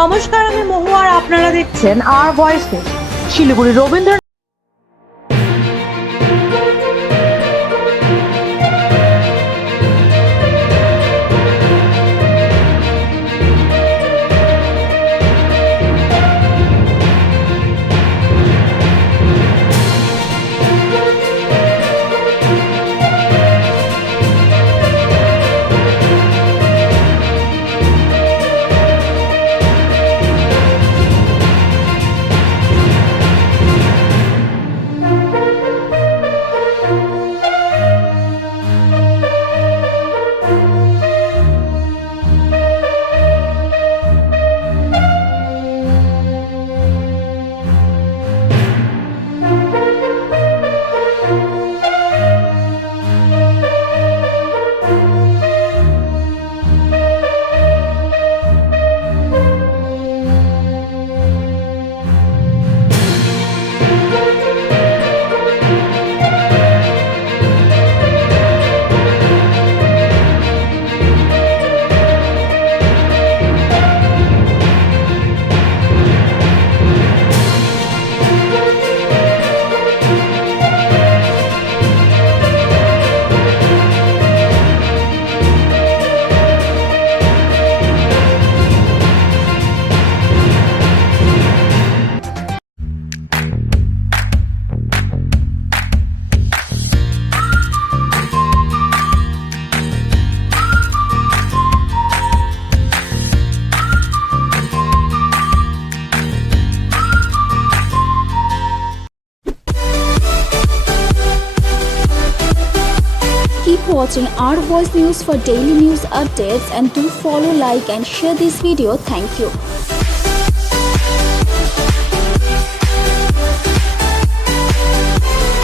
নমস্কার, আমি মহু আর আপনারা দেখছেন আর voice news. Siliguri Rabindra Keep watching Our Voice News for daily news updates and do follow, like and share this video. Thank you.